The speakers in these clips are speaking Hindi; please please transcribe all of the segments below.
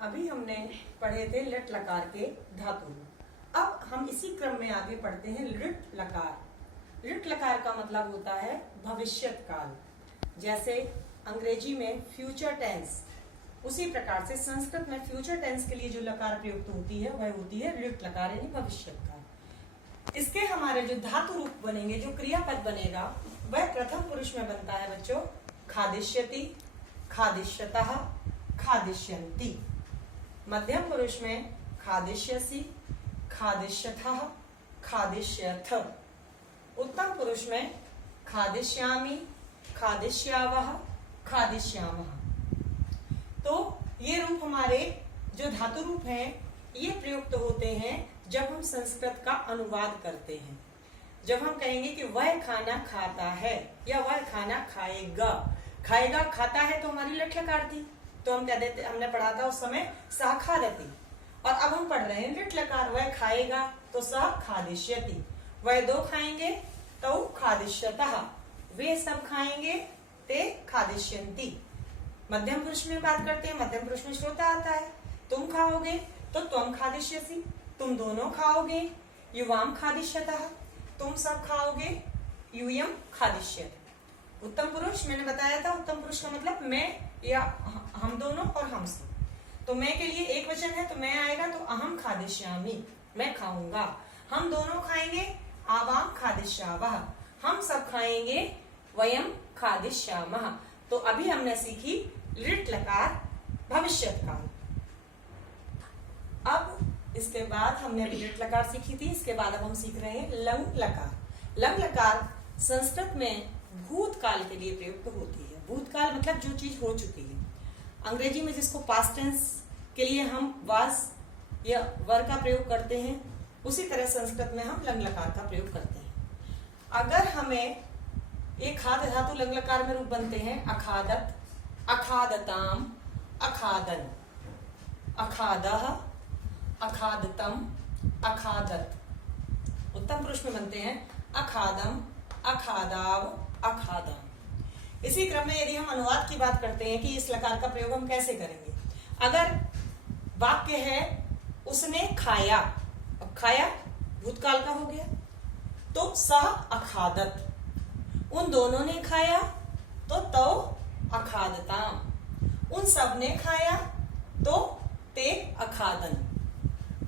अभी हमने पढ़े थे लट लकार के धातु। अब हम इसी क्रम में आगे पढ़ते हैं लृट लकार। लृट लकार का मतलब होता है भविष्यत काल। जैसे अंग्रेजी में फ्यूचर टेंस, उसी प्रकार से संस्कृत में फ्यूचर टेंस के लिए जो लकार प्रयुक्त होती है वह होती है लृट लकार यानी भविष्यत काल। इसके हमारे जो धातु रूप बनेंगे, जो क्रियापद बनेगा, वह प्रथम पुरुष में बनता है बच्चों खादिष्यति, खादिष्यतः, खादिष्यन्ति। मध्यम पुरुष में खादिष्यसि, खादिष्यथः, खादिष्यथ। उत्तम पुरुष में खादिष्यामि, खादिष्यावः, खादिष्यामः। तो ये रूप हमारे जो धातु रूप हैं ये प्रयुक्त होते हैं जब हम संस्कृत का अनुवाद करते हैं। जब हम कहेंगे कि वह खाना खाता है या वह खाना खाएगा। खाएगा खाता है तो हमारी लट लकार थी, तो हम क्या देते, हमने पढ़ा था उस समय सा खादति। और अब हम पढ़ रहे हैं लट लकार, वह खाएगा तो सा खादिष्यति, वह दो खाएंगे तो खादिष्यतः, वे सब खाएंगे ते खादिष्यन्ति। मध्यम पुरुष में बात करते हैं, मध्यम पुरुष में श्रोता आता है, तुम खाओगे तो त्वम खादिष्यसि, तुम दोनों खाओगे, युवाम खादिष्यतः, तुम सब खाओगे, यूयम खादिष्यति। उत्तम पुरुष मैंने बताया था, उत्तम पुरुष का मतलब मैं या हम दोनों और हम सब। तो मैं के लिए एक वचन है तो मैं आएगा तो अहम खादिष्यामि, मैं खाऊंगा। हम दोनों खाएंगे, आवाम खादिष्यावः, हम सब खाएंगे, वयम खादिष्यामः। तो अभी हमने सीखी लृट लकार भविष्यत काल। अब इसके बाद हमने अभी लृट लकार सीखी थी, इसके बाद अब हम सीख रहे हैं लंग लकार। लंग लकार संस्कृत में भूतकाल के लिए प्रयुक्त होती है। भूतकाल मतलब जो चीज हो चुकी है। अंग्रेजी में जिसको पास्ट टेंस के लिए हम वाज या वर का प्रयोग करते हैं, उसी तरह संस्कृत में हम लंग लकार का प्रयोग करते हैं। अगर हमें ये खाद धातु लंग लकार में रूप बनते हैं अखादत, अखादताम, अखादन, अखादः, अखादतम, अखादत। उत्तम पुरुष में बनते हैं अखादम, अखादाव, अखादम। इसी क्रम में यदि हम अनुवाद की बात करते हैं कि इस लकार का प्रयोग हम कैसे करेंगे, अगर वाक्य है उसने खाया, अब खाया भूतकाल का हो गया, तो सह अखादत, उन दोनों ने खाया तो तौ अखादताम, उन सब ने खाया तो ते अखादन।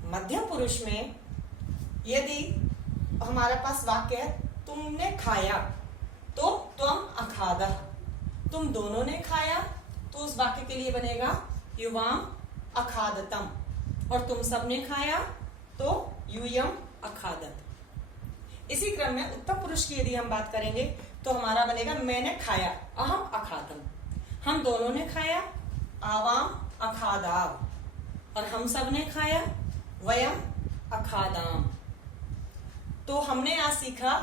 मध्यम पुरुष में यदि हमारे पास वाक्य है तुमने खाया तो त्वम अखादः, तुम दोनों ने खाया तो उस वाक्य के लिए बनेगा युवाम अखादतम, और तुम सब ने खाया तो यूयम अखादत। इसी क्रम में उत्तम पुरुष की यदि हम बात करेंगे तो हमारा बनेगा मैंने खाया, अहम अखादम, हम दोनों ने खाया, आवाम अखादाव, और हम सब ने खाया, वयम अखादाम। तो हमने आज सीखा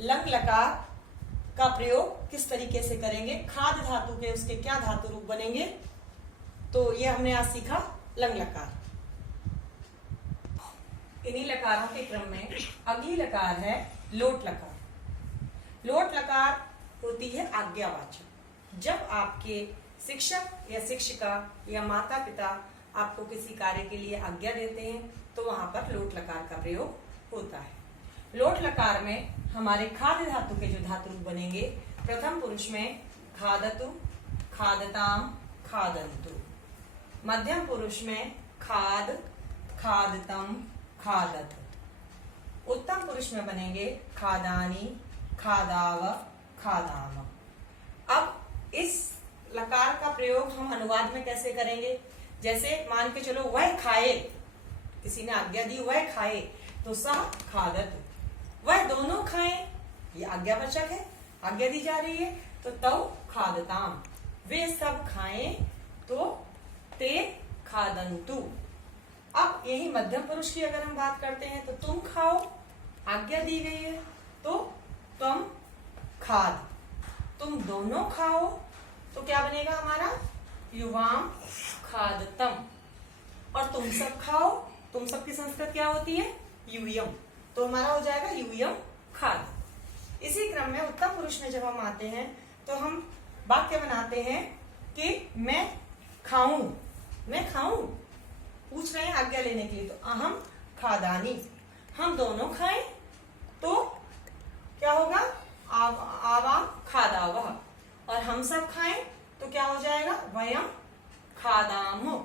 लंग लकार का प्रयोग किस तरीके से करेंगे, खाद धातु के उसके क्या धातु रूप बनेंगे, तो ये हमने आज सीखा लंग लकार। इन्हीं लकारों के क्रम में अगली लकार है लोट लकार। लोट लकार होती है आज्ञावाचक। जब आपके शिक्षक या शिक्षिका या माता पिता आपको किसी कार्य के लिए आज्ञा देते हैं तो वहां पर लोट लकार का प्रयोग होता है। लोट लकार में हमारे खाद्य धातु के जो धातु रूप बनेंगे, प्रथम पुरुष में खादतु, खादताम, खादन्तु। मध्यम पुरुष में खाद, खादतम, खादत। उत्तम पुरुष में बनेंगे खादानी, खादाव, खादाम। अब इस लकार का प्रयोग हम अनुवाद में कैसे करेंगे, जैसे मान के चलो वह खाए, किसी ने आज्ञा दी वह खाए तो सह खादत, वह दोनों खाएं, ये आज्ञावाचक है, आज्ञा दी जा रही है, तो तौ खादताम, वे सब खाएं तो ते खादन्तु। अब यही मध्यम पुरुष की अगर हम बात करते हैं तो तुम खाओ, आज्ञा दी गई है तो तुम खाद, तुम दोनों खाओ तो क्या बनेगा हमारा युवाम खादतम, और तुम सब खाओ, तुम सब की संस्कृत क्या होती है यूयम, तो हमारा हो जाएगा यूयम खाद। इसी क्रम में उत्तम पुरुष में जब हम आते हैं तो हम वाक्य बनाते हैं कि मैं खाऊं, मैं खाऊं, पूछ रहे हैं आज्ञा लेने के लिए। तो अहम खादानी, हम दोनों खाएं तो क्या होगा, आवाम खादावह, और हम सब खाएं तो क्या हो जाएगा, वयम खादामो।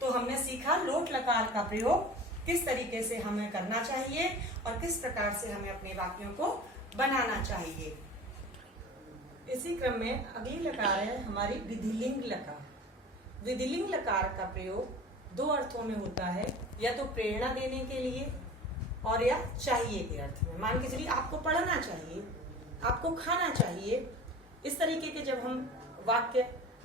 तो हमने सीखा लोट लकार का प्रयोग किस तरीके से हमें करना चाहिए और किस प्रकार से हमें अपने वाक्यों को बनाना चाहिए। इसी क्रम में अगली लकार है हमारी विधिलिंग लकार। विधिलिंग लकार का प्रयोग दो अर्थों में होता है, या तो प्रेरणा देने के लिए और या चाहिए के अर्थ में। मान के चलिए आपको पढ़ना चाहिए, आपको खाना चाहिए, इस तरीके के जब हम वाक्य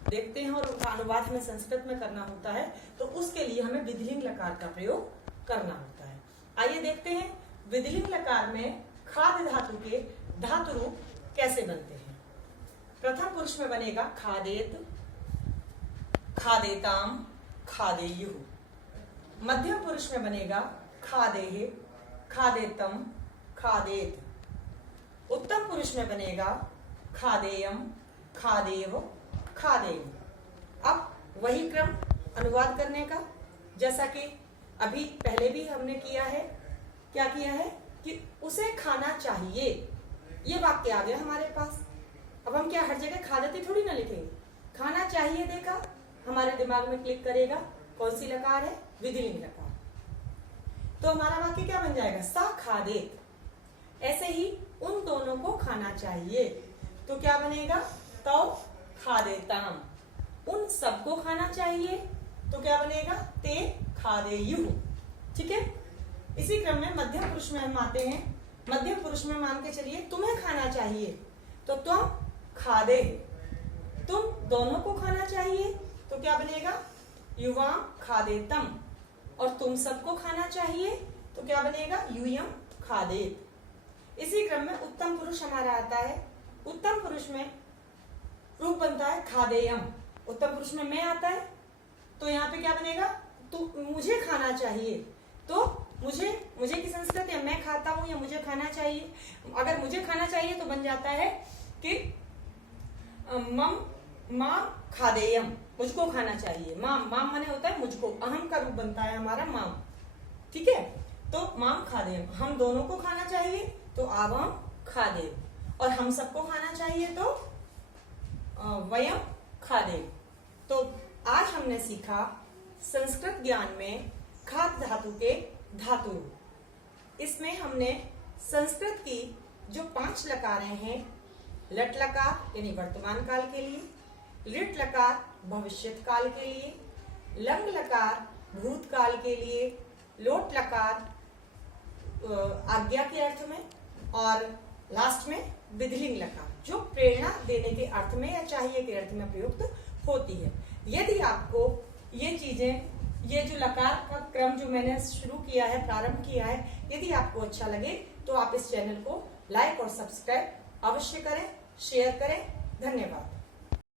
देखते हैं और उनका अनुवाद में संस्कृत में करना होता है तो उसके लिए हमें विधिलिंग लकार का प्रयोग करना होता है। आइए देखते हैं विधिलिंग लकार में खाद धातु के धातु रूप कैसे बनते हैं। प्रथम पुरुष में बनेगा खादेत, खादेताम, खादेयुः। मध्यम पुरुष में बनेगा खादेः, खादेतम, खादेत। उत्तम पुरुष में बनेगा खादेयम, खादेव, खादेव। अब वही क्रम अनुवाद करने का, जैसा कि अभी पहले भी हमने किया है। क्या किया है कि उसे खाना चाहिए, ये वाक्य आ गया हमारे पास। अब हम क्या हर जगह खादेते थोड़ी ना लिखेंगे, खाना चाहिए देखा हमारे दिमाग में क्लिक करेगा, कौन सी लकार है, विधिलिंग लकार। तो हमारा वाक्य क्या बन जाएगा, सा खादेत। ऐसे ही उन दोनों को खाना चाहिए, तो क्या बनेगा, तौ खादेताम। उन सबको खाना चाहिए तो क्या बनेगा, ते खादेयुः। ठीक है। इसी क्रम में मध्यम पुरुष में हम आते हैं। मध्यम पुरुष में मान के चलिए तुम्हें खाना चाहिए तो तुम खादे, तुम दोनों को खाना चाहिए तो क्या बनेगा, युवाम खादेतम। और तुम सबको खाना चाहिए तो क्या बनेगा, यूयम खादेत। इसी क्रम में उत्तम पुरुष हमारा आता है। उत्तम पुरुष में रूप बनता है खादेयम। उत्तम पुरुष में मैं आता है तो यहाँ पे क्या बनेगा, तो मुझे खाना चाहिए, तो मुझे की संस्कृत या मैं खाता हूं या मुझे खाना चाहिए। अगर मुझे खाना चाहिए तो बन जाता है कि मम मां खादेयम, मुझको खाना चाहिए। माम, माम माने होता है मुझको, अहम का रूप बनता है हमारा माम। ठीक है। तो माम खादेयम, हम दोनों को खाना चाहिए तो आवाम खादेव, और हम सबको खाना चाहिए तो वयम खादेव। तो आज हमने सीखा संस्कृत ज्ञान में खाद धातु के धातु रूप। इसमें हमने संस्कृत की जो 5 लकारें हैं, लट लकार यानी वर्तमान काल के लिए, लिट लकार भविष्यत काल के लिए, लंग लकार भूतकाल के लिए, लोट लकार आज्ञा के अर्थ में, और लास्ट में विधिलिंग लकार जो प्रेरणा देने के अर्थ में या चाहिए के अर्थ में प्रयुक्त होती है। यदि आपको ये चीजें, ये जो लकार का क्रम जो मैंने शुरू किया है, प्रारंभ किया है, यदि आपको अच्छा लगे तो आप इस चैनल को लाइक और सब्सक्राइब अवश्य करें, शेयर करें। धन्यवाद।